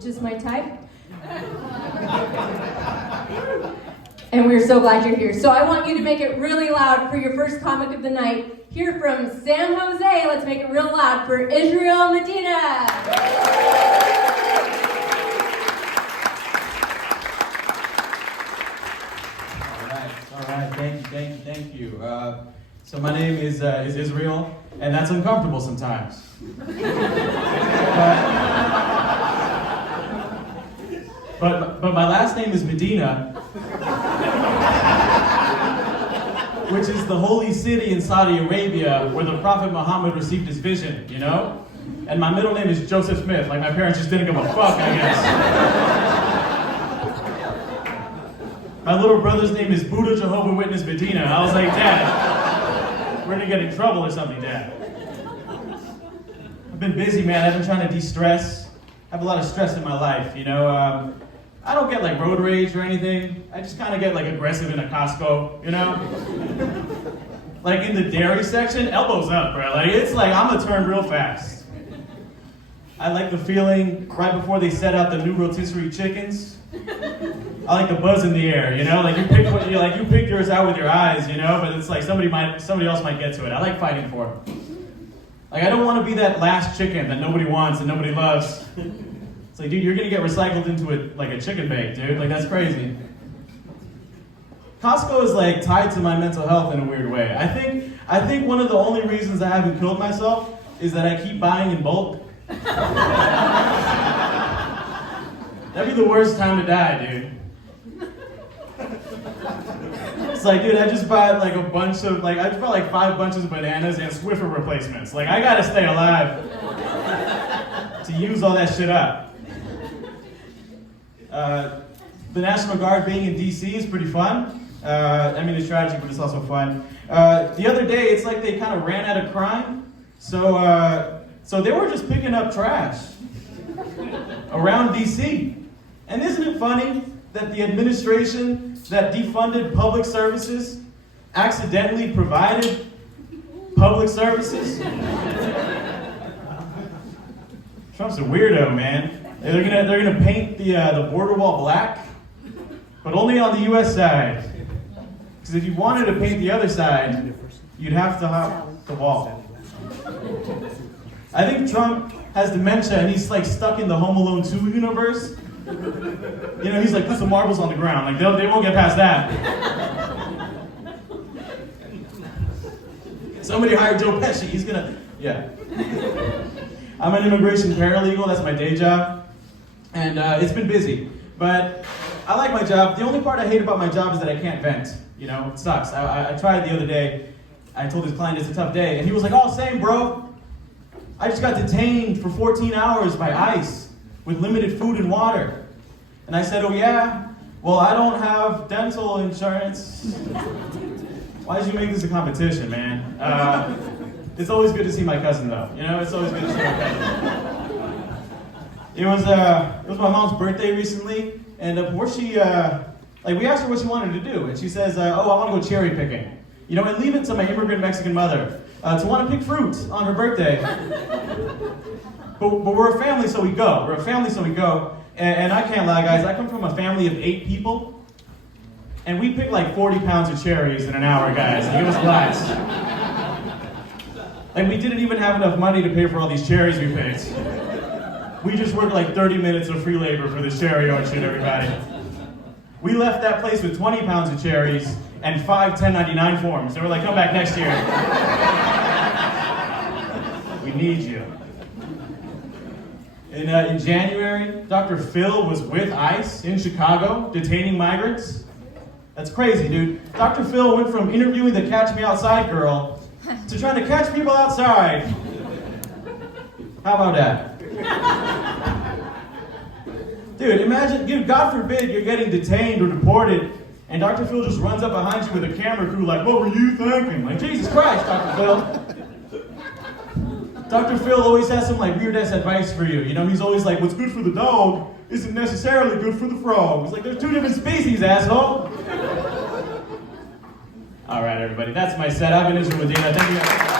just my type. And we're so glad you're here. So I want you to make it really loud for your first comic of the night. Here from San Jose, let's make it real loud for Israel Medina. All right. Thank you. So my name is Israel, and that's uncomfortable sometimes. But my last name is Medina, which is the holy city in Saudi Arabia where the Prophet Muhammad received his vision, you know? And my middle name is Joseph Smith, like my parents just didn't give a fuck, I guess. My little brother's name is Buddha Jehovah Witness Medina. I was like, Dad, we're gonna get in trouble or something, Dad. I've been busy, man. I've been trying to de-stress. I have a lot of stress in my life, you know? I don't get like road rage or anything. I just kind of get like aggressive in a Costco, you know? Like in the dairy section, elbows up, bro. Like it's like I'm gonna turn real fast. I like the feeling right before they set out the new rotisserie chickens. I like the buzz in the air, you know? Like you pick yours out with your eyes, you know? But it's like somebody else might get to it. I like fighting for it. Like I don't want to be that last chicken that nobody wants and nobody loves. It's like, dude, you're gonna get recycled into like a chicken bake, dude. Like that's crazy. Costco is like tied to my mental health in a weird way. I think one of the only reasons I haven't killed myself is that I keep buying in bulk. That'd be the worst time to die, dude. It's like, dude, I just bought like I just bought like 5 bunches of bananas and Swiffer replacements. Like I gotta stay alive to use all that shit up. The National Guard being in DC is pretty fun. I mean, it's tragic, but it's also fun. The other day, it's like they kind of ran out of crime. So they were just picking up trash around DC. And isn't it funny that the administration that defunded public services accidentally provided public services? Trump's a weirdo, man. They're gonna paint the border wall black, but only on the U.S. side. Because if you wanted to paint the other side, you'd have to hop the wall. I think Trump has dementia and he's like stuck in the Home Alone 2 universe. You know, he's like, put some marbles on the ground. Like they won't get past that. Somebody hired Joe Pesci. He's gonna, yeah. I'm an immigration paralegal. That's my day job. And it's been busy, but I like my job. The only part I hate about my job is that I can't vent. You know, it sucks. I tried the other day. I told this client it's a tough day, and he was like, "Oh, same, bro. I just got detained for 14 hours by ICE with limited food and water." And I said, "Oh yeah? Well, I don't have dental insurance." Why did you make this a competition, man? It's always good to see my cousin, though. You know, it's always good to see my cousin. It was my mom's birthday recently, and before she, we asked her what she wanted to do, and she says, "Oh, I want to go cherry picking." You know, and leave it to my immigrant Mexican mother to want to pick fruit on her birthday. But we're a family, so we go. And I can't lie, guys. I come from a family of 8 people, and we picked like 40 pounds of cherries in an hour, guys. Like, it was nuts. Like, we didn't even have enough money to pay for all these cherries we picked. We just worked like 30 minutes of free labor for this cherry orchard, everybody. We left that place with 20 pounds of cherries and 5 1099 forms. They were like, come back next year. We need you. In January, Dr. Phil was with ICE in Chicago, detaining migrants. That's crazy, dude. Dr. Phil went from interviewing the Catch Me Outside girl to trying to catch people outside. How about that? Dude, imagine, God forbid you're getting detained or deported, and Dr. Phil just runs up behind you with a camera crew like, what were you thinking? Like, Jesus Christ, Dr. Phil. Dr. Phil always has some like weird-ass advice for you. You know, he's always like, what's good for the dog isn't necessarily good for the frog. He's like, there's 2 different species, asshole. All right, everybody, that's my set. I've been Israel Medina. Thank you.